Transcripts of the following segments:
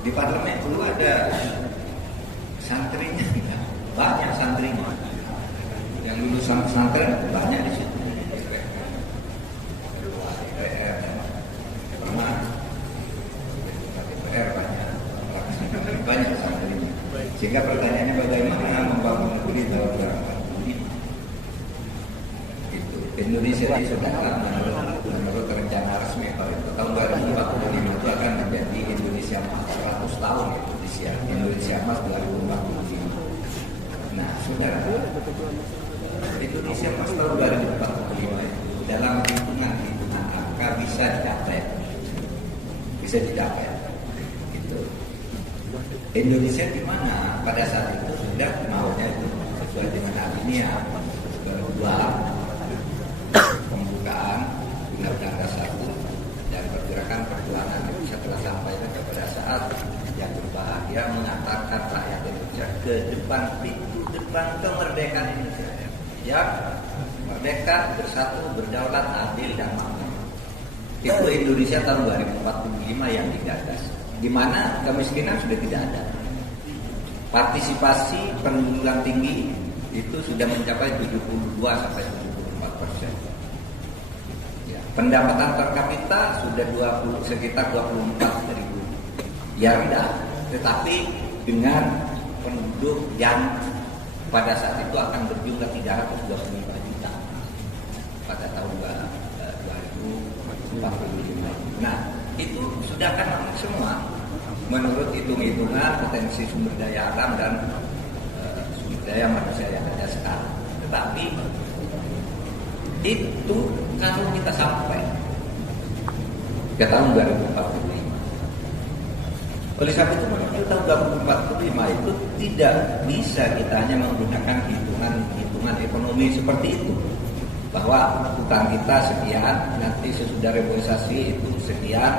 Di parlemen dulu ada santrinya, banyak santrinya. Yang lulusan pesantren banyak di situ. DPR pernah, DPR banyak santrinya. Sehingga pertanyaannya bagaimana membangun negeri tahun 2045? Itu Indonesia ini sudah menurut rencana resmi tahun 2045 itu akan menjadi Indonesia emas 100 tahun Indonesia emas 2045. Nah, saudara, Indonesia emas tahun 2045 itu dalam hitungan angka bisa dicapai. Gitu. Indonesia di mana pada saat itu sudah maunya itu sesuai dengan alinea kedua pembukaan Undang-Undang Dasar dan pergerakan perjuangan itu setelah sampai pada saat yang berbahagia mengatakan rakyat Indonesia ke depan pintu gerbang kemerdekaan Indonesia yang merdeka, bersatu, berdaulat, adil dan makmur. Itu Indonesia tahun 2045 yang digagas, di mana kemiskinan sudah tidak ada. Partisipasi pendidikan tinggi itu sudah mencapai 72 sampai 74%. Ya, pendapatan per kapita sudah sekitar 24.000. Ya rendah, tetapi dengan penduduk yang pada saat itu akan berjumlah 325 juta pada tahun 2045. Nah, itu sudah kan semua menurut hitung-hitungan potensi sumber daya alam dan sumber daya manusia yang ada sekarang. Tetapi itu kalau kita sampai ke tahun 2045, oleh sebab itu menuju tahun 2045 itu tidak bisa kita hanya menggunakan hitungan ekonomi seperti itu, bahwa utang kita sekian, nanti sesudah reboisasi itu sekian,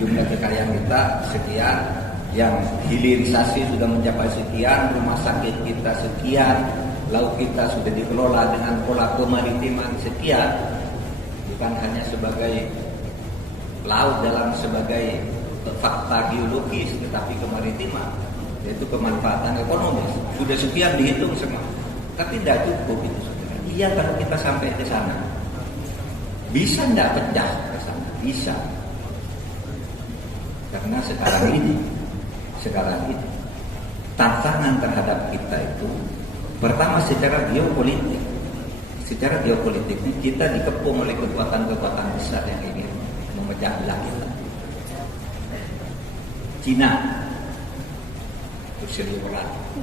jumlah kekayaan kita sekian, yang hilirisasi sudah mencapai sekian, rumah sakit kita sekian, laut kita sudah dikelola dengan pola kemaritiman sekian, bukan hanya sebagai laut sebagai fakta geologis, tetapi kemaritiman, yaitu kemanfaatan ekonomis sudah sekian dihitung semua. Tapi tidak cukup itu, saudara. Iya, kalau kita sampai ke sana, bisa tidak pecah ke sana? Bisa. Karena sekarang ini tantangan terhadap kita itu pertama secara geopolitik. Secara geopolitik kita dikepung oleh kekuatan-kekuatan besar yang ingin memecah belah kita. Cina, Siliwangi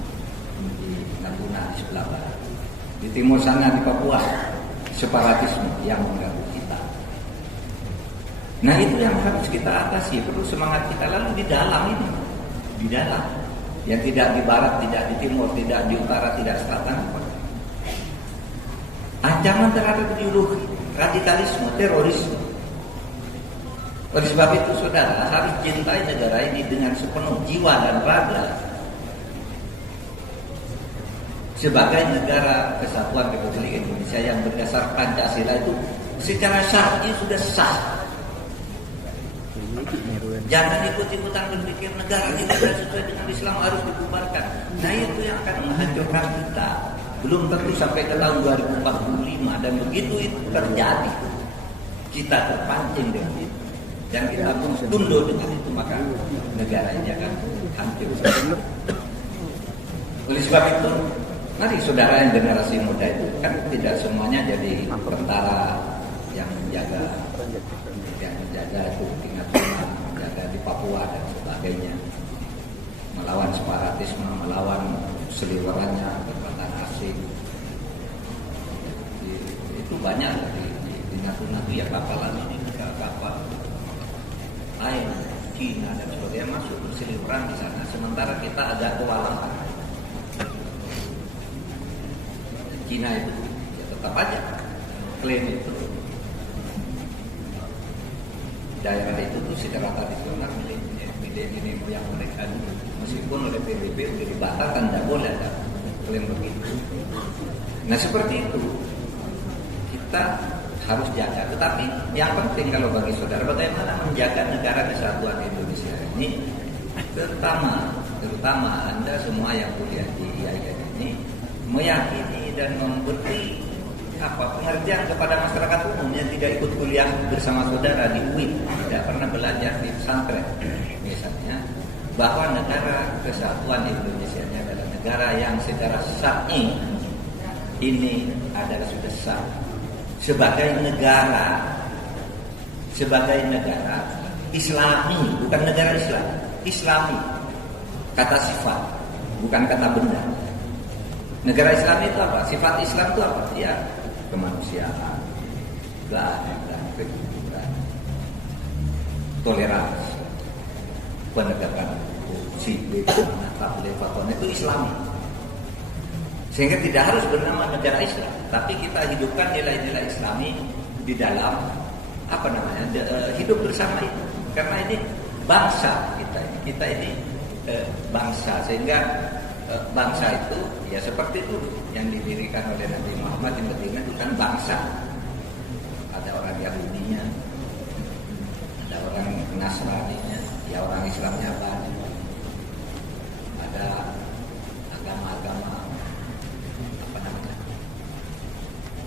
di Natuna di sebelah barat, di timur sana di Papua, separatisme yang mengganggu kita. Nah, itu yang harus kita atasi. Perlu semangat kita lalu di dalam ini, di dalam, yang tidak di barat, tidak di timur, tidak di utara, tidak selatan. Ancaman terhadap ideologi, radikalisme, terorisme. Oleh sebab itu, saudara harus cintai negara ini dengan sepenuh jiwa dan raga. Sebagai negara kesatuan Republik Indonesia yang berdasar Pancasila itu secara syar'i sudah sah. Jangan ikut-ikutan berpikir negara ini tidak sesuai dengan Islam harus dibubarkan. Nah, itu yang akan menghancurkan kita. Belum tentu sampai ke tahun 2045, dan begitu itu terjadi, kita terpancing dengan itu. Dan kita tunduk dengan itu, maka negara ini akan hancur. Oleh sebab itu, mari saudara yang generasi muda itu kan tidak semuanya jadi tentara yang menjaga itu tingkat menjaga di Papua dan sebagainya, melawan separatisme, melawan seliwerannya kekuatan asing. Itu banyak di Natuna itu ya kapalan ini, kapal lain, Cina dan sebagainya masuk berseliweran di sana. Sementara kita ada kewalahan. Cina itu ya tetap aja klaim itu daerah itu tuh secara tradisional milik moyang mereka dulu. Meskipun oleh PBB sudah dibatalkan, tidak boleh ada klaim begitu. Nah, seperti itu kita harus jaga. Tetapi yang penting kalau bagi saudara, bagaimana menjaga negara kesatuan Indonesia ini terutama Anda semua yang kuliah di IAIN ini meyakini dan memberi pengertian kepada masyarakat umum yang tidak ikut kuliah bersama saudara di UIN, tidak pernah belajar di pesantren misalnya, bahwa negara kesatuan Indonesia ini adalah negara yang secara syar'i ini adalah sudah sah sebagai negara Islami, bukan negara Islam, Islami, kata sifat, bukan kata benda. Negara Islam itu apa? Sifat Islam itu apa? Ya, kemanusiaan, keadilan, kejujuran, toleransi, penegakan hukum, itu Islami. Sehingga tidak harus bernama negara Islam, tapi kita hidupkan nilai-nilai Islami di dalam hidup bersama itu. Karena ini bangsa kita ini bangsa, sehingga bangsa itu ya seperti itu yang didirikan oleh Nabi Muhammad di Madinah itu kan bangsa. Ada orang Yahudinya, ada orang Nasraninya, ya orang Islamnya banyak. Ada agama-agama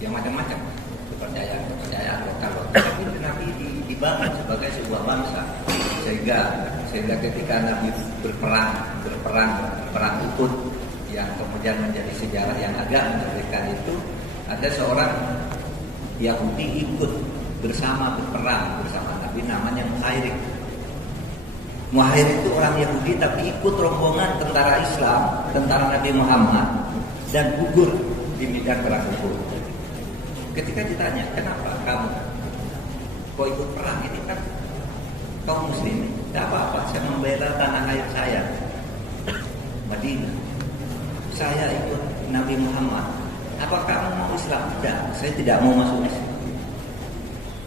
yang macam-macam, kepercayaan lokal. Tapi Nabi dibangun sebagai sebuah bangsa, sehingga ketika Nabi berperang Uhud yang kemudian menjadi sejarah yang agak mengerikan itu, ada seorang Yahudi ikut berperang bersama Nabi, namanya Muhairib. Muhairib itu orang Yahudi tapi ikut rombongan tentara Islam, tentara Nabi Muhammad, dan gugur di medan perang Uhud. Ketika ditanya, kenapa kamu kok ikut perang? Ini kan kaum muslimin. Tidak apa-apa, saya membela tanah air saya, Madinah. Saya ikut Nabi Muhammad. Apa kamu mau Islam? Tidak, saya tidak mau masuk Islam.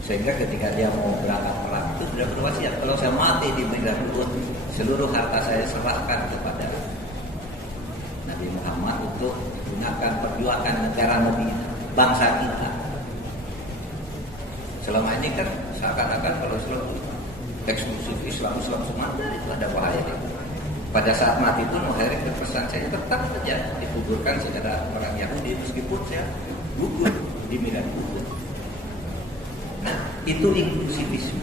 Sehingga ketika dia mau berangkat perang itu sudah berwasiat, kalau saya mati di medan Uhud, seluruh harta saya serahkan kepada Nabi Muhammad untuk gunakan perjuangan negara Madinah, bangsa kita. Selama ini kan seakan-akan kalau Islam eksklusif Islam semua, itu ada bahaya itu. Pada saat mati itu Muhairib berpesan, saya tetap saja dikuburkan secara orang Yahudi meskipun saya gugur di medan Uhud. Nah, itu inklusivisme,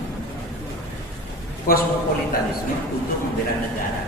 kosmopolitanisme untuk membela negara.